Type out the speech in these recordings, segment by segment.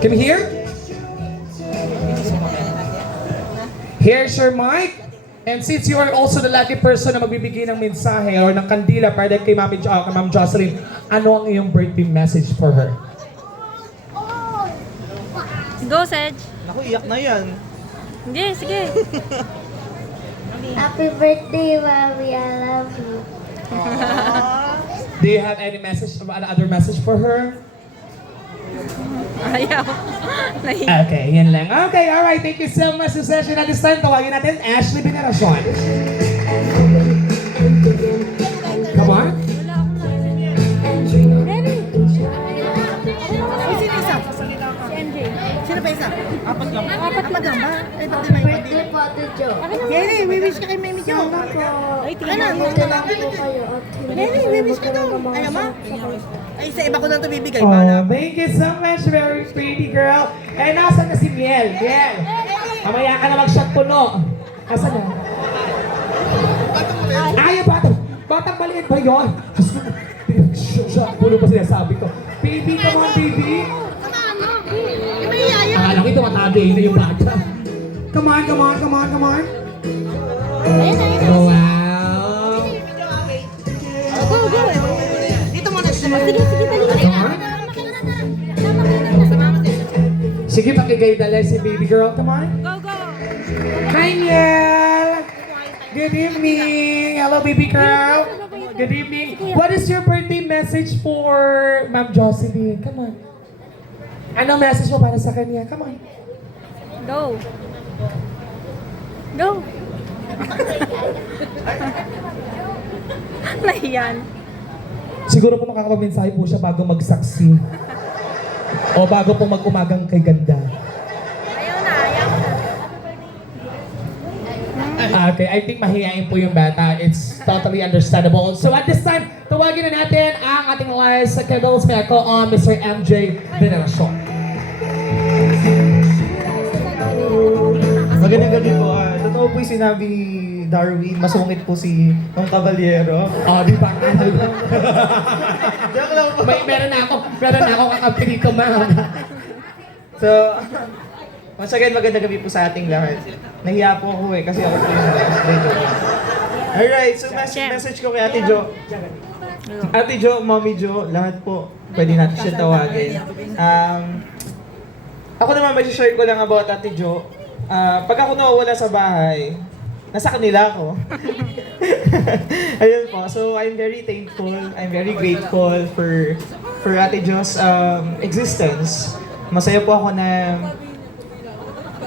Can we hear? Here's your mic. And since you are also the lucky person na magbibigay ng mensahe or ng kandila para kay Ma'am Jocelyn, ano ang iyong birthday message for her? Go, Sedge. Naku, iyak na yan. Sige, sige. Happy birthday, Mommy. I love you. Do you have any message, other message for her? Ayaw. Nahiya. Okay, yan lang. Okay, alright. Thank you so much sa session at this time. Tawagin natin Ashley Veneracion. Come on. Sino isa? Si MJ. Sino pa isa? Apat lang. Apat lang ba? Ay, pati may Birthday po, Ate Jo. Nene, wish ka kay Mami Jo. Ay, tingnan Ano? mo. Ito lang po kayo. At Nene, wish ka daw. Ayaw mo? Ay, sa iba ko na ito bibigay. Oh, Bahala. thank you so much, very pretty girl. Eh, nasa na si Miel? Miel. Mamaya ka na mag-shot puno. Nasaan na? Ayaw, batang maliit ba yun? Diyos ko, shot puno pa sinasabi ko. Baby, come on, baby. Akala ko ito matagay na yung bata. Come on, come on, come on, come on. Oh, wow. Go, go. Dito muna siya. Sige, sige, dali. Come on. Sige, pakigay dala si baby girl. Come on. Go, go. Hi, Miel. Good evening. Hello, baby girl. Good evening. What is your birthday message for Ma'am Jocelyn? Come on. Ano message mo para sa kanya? Come on. Go. Go. Nahiyan. Siguro po makakapagmensahe po siya bago magsaksi. O bago po mag-umagang kay ganda. Ayaw na, ayaw na. Okay, I think mahihayin po yung bata. It's totally understandable. So at this time, tawagin na natin ang ating live sa Kedals Meko on Mr. MJ Veneracion. Magandang gabi po. Totoo po yung sinabi ni Darwin, masungit po si Tom Caballero. Oh, di ba? Joke lang po. Meron na ako kakampi dito, ma'am. So, once again, magandang gabi po sa ating lahat. Nahiya po ako kasi ako po yung nag-explain. Alright, so message ko kay Ate Jo. Ate Jo, Mommy Jo, lahat po, pwede natin siya tawagin. Ako naman, may share ko lang about Ate Jo. Pag ako nawawala sa bahay, nasa kanila ako. Ayun po. So, I'm very thankful. I'm very grateful for Ate Jo's existence. Masaya po ako na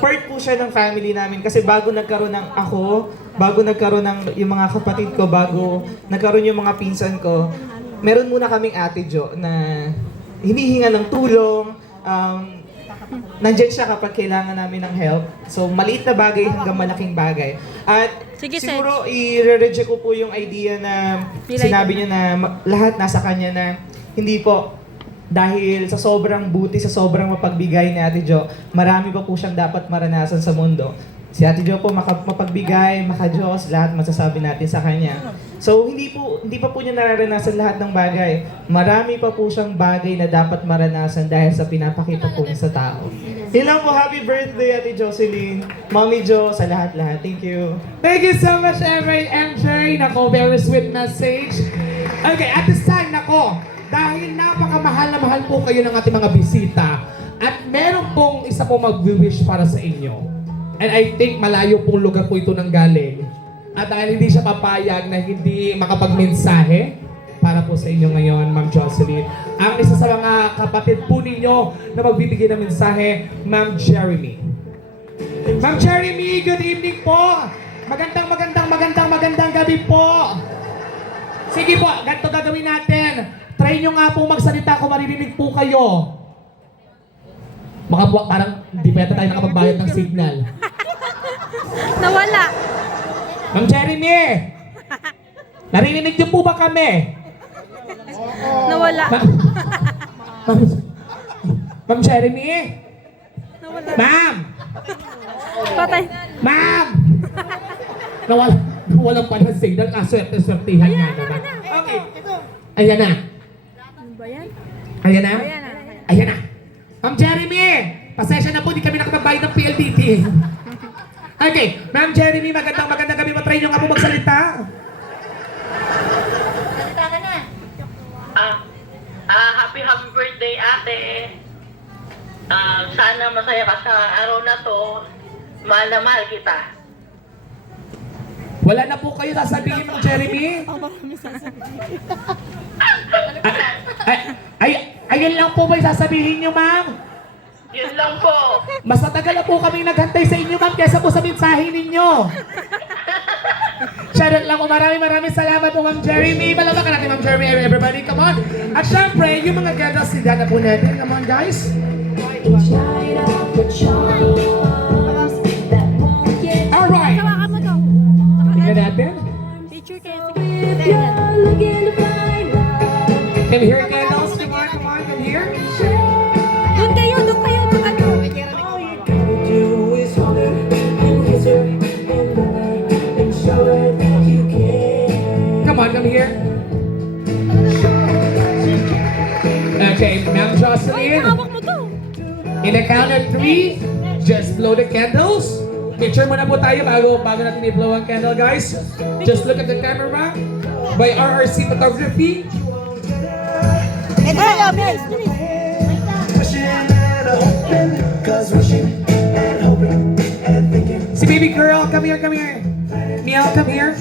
part po siya ng family namin kasi bago nagkaroon ng ako, bago nagkaroon ng yung mga kapatid ko, bago nagkaroon yung mga pinsan ko, meron muna kaming Ate Jo na hinihinga ng tulong, nandyan siya kapag kailangan namin ng help. So, maliit na bagay hanggang malaking bagay. At Sige, siguro, i-reject ko po yung idea na sinabi niya na lahat nasa kanya na hindi po. Dahil sa sobrang buti, sa sobrang mapagbigay ni Ate Jo, marami pa po siyang dapat maranasan sa mundo. Si Ate Jo po mapagbigay, maka-Diyos, lahat masasabi natin sa kanya. So, hindi pa po niya nararanasan lahat ng bagay. Marami pa po siyang bagay na dapat maranasan dahil sa pinapakita po niya sa tao. Yun lang po, happy birthday Ate Jocelyn, Mommy Jo, sa lahat-lahat. Thank you. Thank you so much, MJ. Nako, very sweet message. Okay, at this time, nako, dahil napakamahal na mahal po kayo ng ating mga bisita at meron pong isa po mag-wish para sa inyo. And I think malayo pong lugar po ito nang galing. At dahil hindi siya papayag na hindi makapagmensahe para po sa inyo ngayon, Ma'am Jocelyn, ang isa sa mga kapatid po ninyo na magbibigay ng mensahe, Ma'am Jeremy. Ma'am Jeremy, good evening po! Magandang gabi po! Sige po, ganito gagawin natin. Try nyo nga po magsalita kung maririnig po kayo. Parang hindi pa yata tayo nakapagbayad ng signal. Nawala. Ma'am Jeremy! Narinig niyo po ba kami? Nawala. Ma'am Jeremy? Nawala. Ma'am! Patay. Ma'am! Nawalan pa ng signal. Swerte-swertihan nga naman. Okay. Ayan na. Ano ba yan? Ayan na. Ayan na. Ayan na. Ma'am Jeremy, pasensya na po, di kami nakapagbayad ng PLDT. Okay, Ma'am Jeremy, magandang gabi mo. Try nyo nga po magsalita. Salita ka na. Happy birthday, ate. Sana masaya ka sa araw na to. Mahal na mahal kita. Wala na po kayo sasabihin, Ma'am Jeremy. Ayun lang po ba yung sasabihin nyo, Ma'am? Yun lang po. Mas matagal na po kami naghantay sa inyo, Ma'am, kaysa po sa mensahe ninyo. Shoutout lang po. Maraming salamat po, Ma'am Jeremy. Malabakan natin, Ma'am Jeremy. Everybody, come on. At syempre, yung mga gadgets, sindan na po natin. Come on, guys. Alright. Hawakan mo to. Tingnan natin. Picture kayo. Can you hear candles? Come on, can you hear? Doon kayo, doon kayo. Doon kayo. Come on, come here. Okay, Ma'am Ay, Jocelyn. hawak mo to. In a count of 3, just blow the candles. Picture muna po tayo bago natin i-blow ang candle, guys. Just look at the camera by RRC Photography. Ito na, bilis, bilis. Si baby girl, come here, come here. Miel, come here.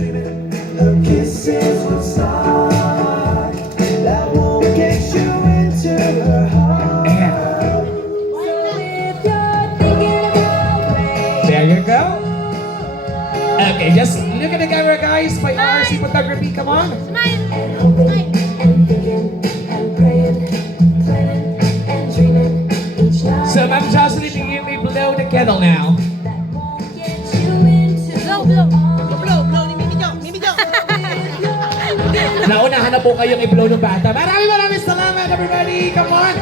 Ayan. There you go. Okay, just look at the camera, guys, by RRC Photography. Come on. Smile. So, Ma'am Jocelyn, you may blow the candle now. Blow, blow. Blow, ni Mimi Jo. Mimi Jo. Naunahan na po kayong i-blow ng bata. Maraming salamat, everybody. Come on.